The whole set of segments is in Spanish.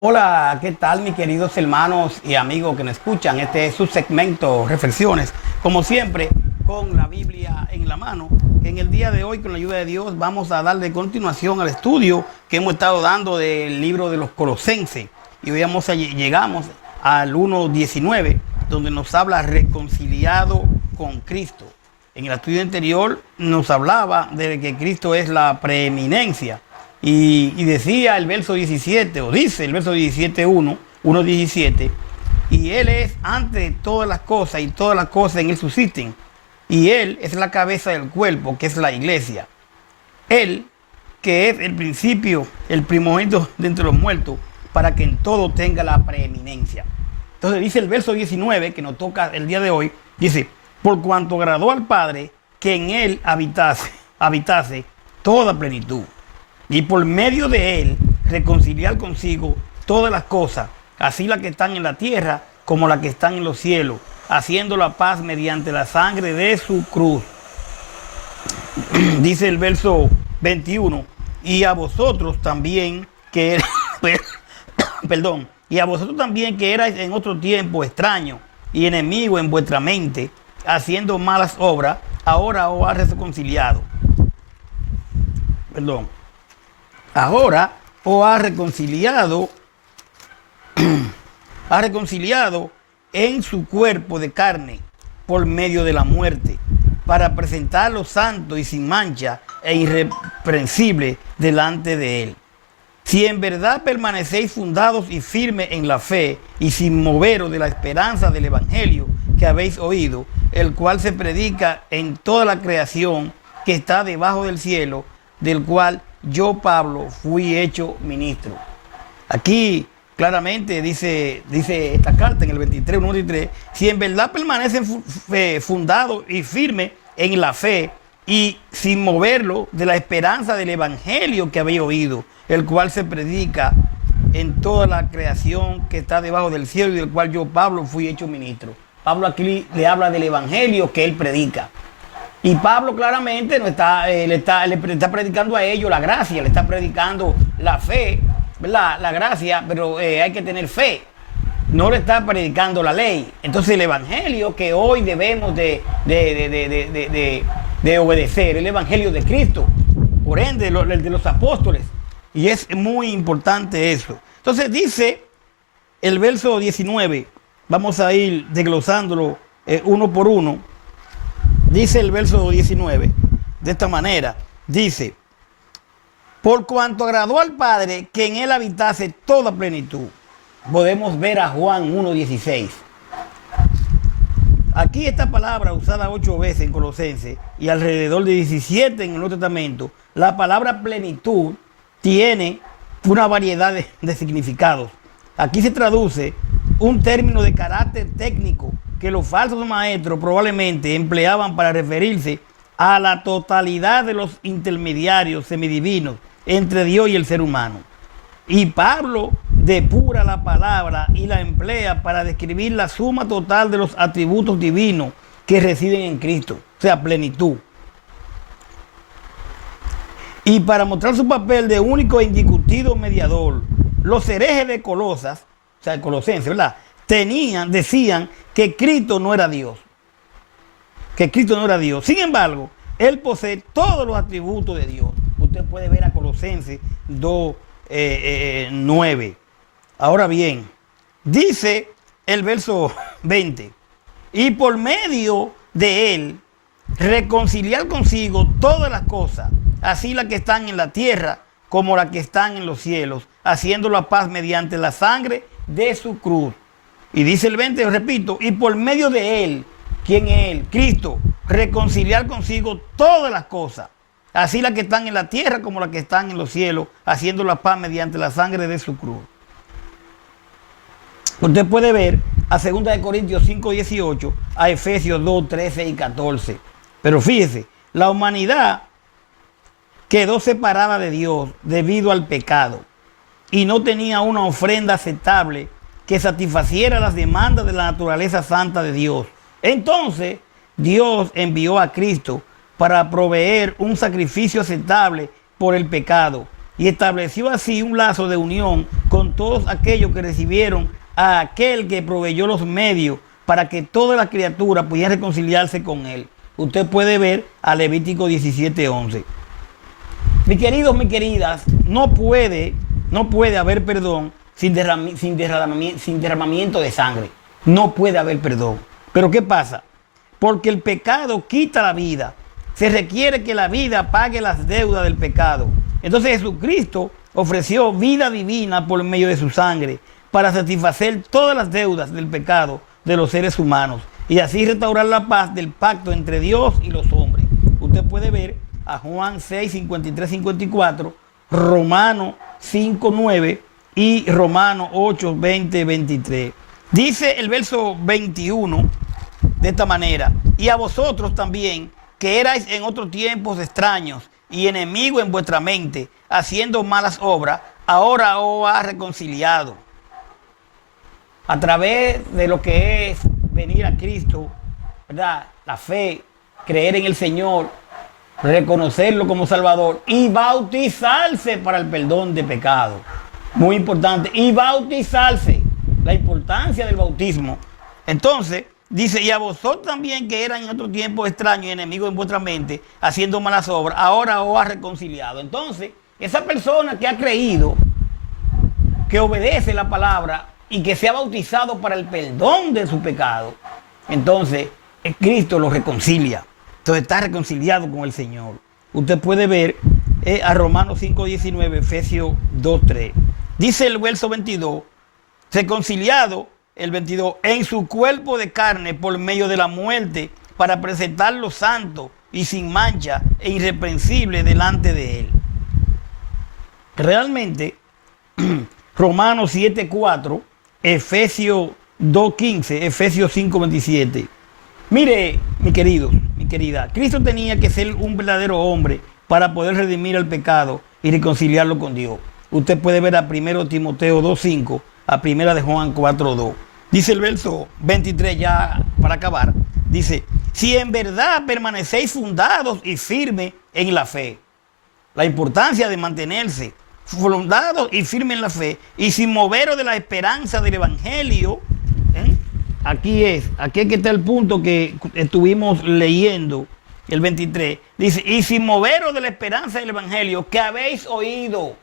Hola, ¿qué tal mis queridos hermanos y amigos que nos escuchan? Este es su segmento Reflexiones, como siempre, con la Biblia en la mano. En el día de hoy, con la ayuda de Dios, vamos a darle continuación al estudio que hemos estado dando del libro de los Colosenses. Y hoy llegamos al 1:19, donde nos habla reconciliado con Cristo. En el estudio anterior nos hablaba de que Cristo es la preeminencia. Y decía el verso 17, o dice el verso 17, 1:17, y Él es antes de todas las cosas, y todas las cosas en Él subsisten. Y Él es la cabeza del cuerpo, que es la iglesia. Él, que es el principio, el primogénito de entre los muertos, para que en todo tenga la preeminencia. Entonces dice el verso 19, que nos toca el día de hoy, dice, por cuanto agradó al Padre que en Él habitase toda plenitud, y por medio de Él reconciliar consigo todas las cosas, así las que están en la tierra como las que están en los cielos, haciendo la paz mediante la sangre de su cruz. Dice el verso 21, y a vosotros también que perdón, y a vosotros también que erais en otro tiempo extraños y enemigos en vuestra mente, haciendo malas obras, ahora os ha reconciliado. Ahora os ha reconciliado en su cuerpo de carne por medio de la muerte, para presentarlo santo y sin mancha e irreprensible delante de Él. Si en verdad permanecéis fundados y firmes en la fe y sin moveros de la esperanza del Evangelio que habéis oído, el cual se predica en toda la creación que está debajo del cielo, del cual yo, Pablo, fui hecho ministro. Aquí claramente dice esta carta en el 23, 1:23, si en verdad permanecen fundados y firmes en la fe y sin moverlo de la esperanza del Evangelio que habéis oído, el cual se predica en toda la creación que está debajo del cielo y del cual yo, Pablo, fui hecho ministro. Pablo aquí le habla del Evangelio que él predica. Y Pablo claramente no está, le está predicando a ellos la gracia, le está predicando la fe, ¿verdad? La gracia, pero hay que tener fe. No le está predicando la ley. Entonces el Evangelio que hoy debemos de obedecer, el Evangelio de Cristo, por ende, el de los apóstoles. Y es muy importante eso. Entonces dice el verso 19, vamos a ir desglosándolo uno por uno. Dice el verso 19, de esta manera, dice, por cuanto agradó al Padre que en Él habitase toda plenitud. Podemos ver a Juan 1:16. Aquí esta palabra usada 8 veces en Colosenses y alrededor de 17 en el Nuevo Testamento, la palabra plenitud tiene una variedad de significados. Aquí se traduce un término de carácter técnico que los falsos maestros probablemente empleaban para referirse a la totalidad de los intermediarios semidivinos entre Dios y el ser humano. Y Pablo depura la palabra y la emplea para describir la suma total de los atributos divinos que residen en Cristo, o sea, plenitud. Y para mostrar su papel de único e indiscutido mediador, los herejes de Colosas, o sea, Colosenses, ¿verdad?, decían que Cristo no era Dios. Que Cristo no era Dios. Sin embargo, Él posee todos los atributos de Dios. Usted puede ver a Colosenses 2:9. Ahora bien, dice el verso 20, y por medio de Él reconciliar consigo todas las cosas, así las que están en la tierra como las que están en los cielos, haciendo la paz mediante la sangre de su cruz. Y dice el 20, repito, y por medio de Él, ¿quién es Él? Cristo, reconciliar consigo todas las cosas, así las que están en la tierra como las que están en los cielos, haciendo la paz mediante la sangre de su cruz. Usted puede ver a 2 Corintios 5:18, a Efesios 2:13 y 14. Pero fíjese, la humanidad quedó separada de Dios debido al pecado y no tenía una ofrenda aceptable que satisfaciera las demandas de la naturaleza santa de Dios. Entonces, Dios envió a Cristo para proveer un sacrificio aceptable por el pecado y estableció así un lazo de unión con todos aquellos que recibieron a aquel que proveyó los medios para que toda la criatura pudiera reconciliarse con él. Usted puede ver a Levítico 17:11. Mis queridos, mis queridas, no puede haber perdón sin derramamiento de sangre. No puede haber perdón. Pero ¿qué pasa? Porque el pecado quita la vida. Se requiere que la vida pague las deudas del pecado. Entonces Jesucristo ofreció vida divina por medio de su sangre para satisfacer todas las deudas del pecado de los seres humanos y así restaurar la paz del pacto entre Dios y los hombres. Usted puede ver a Juan 6, 53, 54, Romanos 5, 9 y Romanos 8, 20, 23. Dice el verso 21 de esta manera: y a vosotros también, que erais en otros tiempos extraños y enemigos en vuestra mente, haciendo malas obras, ahora os ha reconciliado. A través de lo que es venir a Cristo, ¿verdad? La fe, creer en el Señor, reconocerlo como Salvador y bautizarse para el perdón de pecados. Muy importante. Y bautizarse. La importancia del bautismo. Entonces, dice, y a vosotros también que eran en otro tiempo extraños y enemigos en vuestra mente, haciendo malas obras, ahora os ha reconciliado. Entonces, esa persona que ha creído, que obedece la palabra y que se ha bautizado para el perdón de su pecado, entonces Cristo lo reconcilia. Entonces está reconciliado con el Señor. Usted puede ver a Romanos 5:19, Efesios 2:3. Dice el verso 22, reconciliado, el 22, en su cuerpo de carne por medio de la muerte, para presentarlo santo y sin mancha e irreprensible delante de él. Realmente, Romanos 7:4, Efesios 2:15, Efesios 5:27. Mire, mi querido, mi querida, Cristo tenía que ser un verdadero hombre para poder redimir el pecado y reconciliarlo con Dios. Usted puede ver a 1 Timoteo 2:5, a 1 de Juan 4:2. Dice el verso 23, ya para acabar, dice, si en verdad permanecéis fundados y firmes en la fe. La importancia de mantenerse fundados y firmes en la fe y sin moveros de la esperanza del evangelio. Aquí es que está el punto que estuvimos leyendo, el 23. Dice, y sin moveros de la esperanza del evangelio que habéis oído,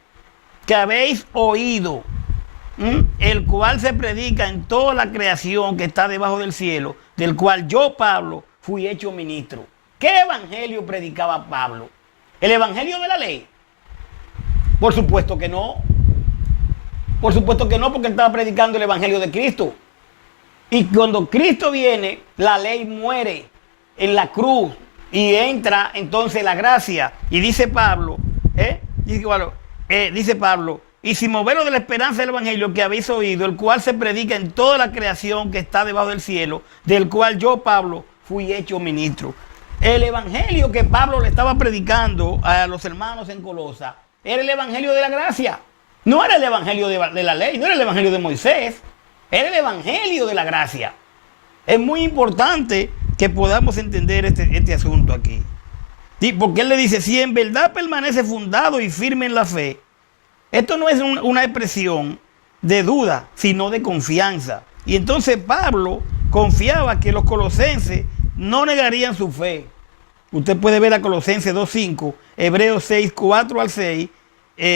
el cual se predica en toda la creación que está debajo del cielo, del cual yo, Pablo, fui hecho ministro. ¿Qué evangelio predicaba Pablo? ¿El evangelio de la ley? Por supuesto que no. Por supuesto que no, porque él estaba predicando el evangelio de Cristo. Y cuando Cristo viene, la ley muere en la cruz y entra entonces la gracia. Y dice Pablo, dice Pablo, y sin moveros de la esperanza del evangelio que habéis oído, el cual se predica en toda la creación que está debajo del cielo, del cual yo, Pablo, fui hecho ministro. El evangelio que Pablo le estaba predicando a los hermanos en Colosa era el evangelio de la gracia. No era el evangelio de la ley, no era el evangelio de Moisés, era el evangelio de la gracia. Es muy importante que podamos entender este asunto aquí. Porque él le dice, si en verdad permanece fundado y firme en la fe. Esto no es una expresión de duda, sino de confianza. Y entonces Pablo confiaba que los colosenses no negarían su fe. Usted puede ver a Colosenses 2:5, Hebreos 6:4 al 6,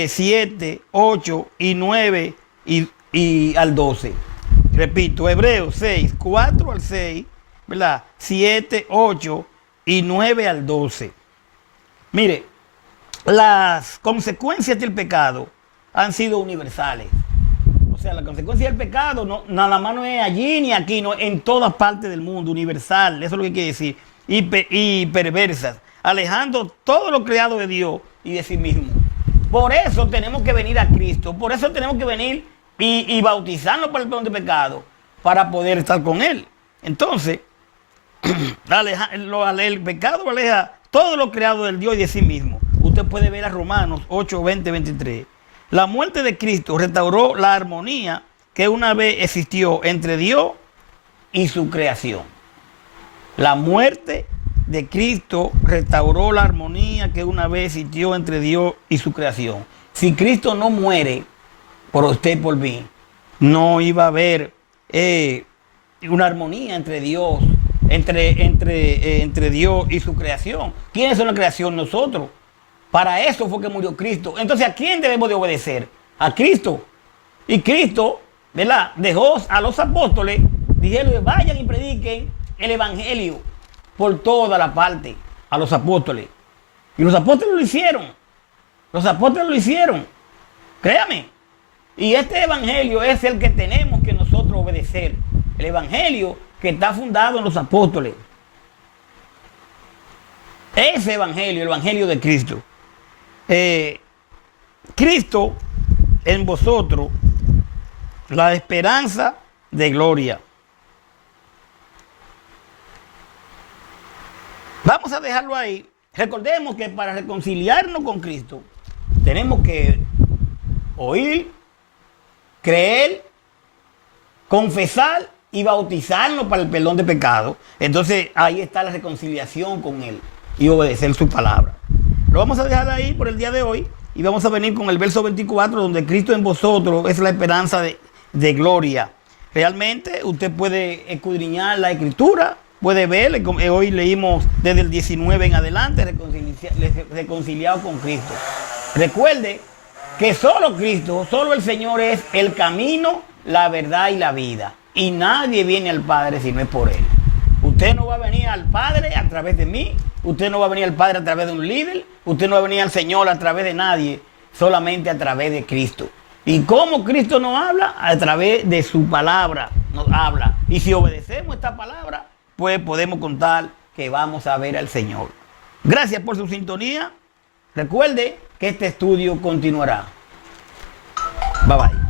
7, 8 y 9 y al 12. Repito, Hebreos 6:4 al 6, ¿verdad? 7, 8 y 9 al 12. Mire, las consecuencias del pecado han sido universales. O sea, la consecuencia del pecado no, nada más no es allí ni aquí, no, en todas partes del mundo, universal, eso es lo que quiere decir, y perversas, alejando todo lo creado de Dios y de sí mismo. Por eso tenemos que venir a Cristo, por eso tenemos que venir y bautizarnos para el perdón de pecado, para poder estar con Él. Entonces, el pecado aleja todo lo creado del Dios y de sí mismo. Usted puede ver a Romanos 8, 20, 23. La muerte de Cristo restauró la armonía que una vez existió entre Dios y su creación. La muerte de Cristo restauró la armonía que una vez existió entre Dios y su creación. si Cristo no muere por usted y por mí, no iba a haber una armonía entre Dios, entre Dios y su creación. ¿Quiénes son la creación? Nosotros. Para eso fue que murió Cristo. Entonces, ¿a quién debemos de obedecer? A Cristo. Y Cristo, ¿verdad?, dejó a los apóstoles, dijeron, vayan y prediquen el evangelio por toda la parte, a los apóstoles. Y los apóstoles lo hicieron. Los apóstoles lo hicieron. Créame. Y este evangelio es el que tenemos que nosotros obedecer. El evangelio que está fundado en los apóstoles. Ese evangelio, el evangelio de Cristo. Cristo en vosotros, la esperanza de gloria. Vamos a dejarlo ahí. Recordemos que para reconciliarnos con Cristo tenemos que oír, creer, confesar y bautizarnos para el perdón de pecados. Entonces ahí está la reconciliación con Él y obedecer su palabra. Lo vamos a dejar ahí por el día de hoy y vamos a venir con el verso 24, donde Cristo en vosotros es la esperanza de gloria. Realmente usted puede escudriñar la escritura, puede ver, hoy leímos desde el 19 en adelante, reconciliado con Cristo. Recuerde que solo Cristo, solo el Señor es el camino, la verdad y la vida. Y nadie viene al Padre si no es por Él. Usted no va a venir al Padre a través de mí. Usted no va a venir al Padre a través de un líder. Usted no va a venir al Señor a través de nadie. Solamente a través de Cristo. ¿Y cómo Cristo nos habla? A través de su palabra nos habla. Y si obedecemos esta palabra, pues podemos contar que vamos a ver al Señor. Gracias por su sintonía. Recuerde que este estudio continuará. Bye bye.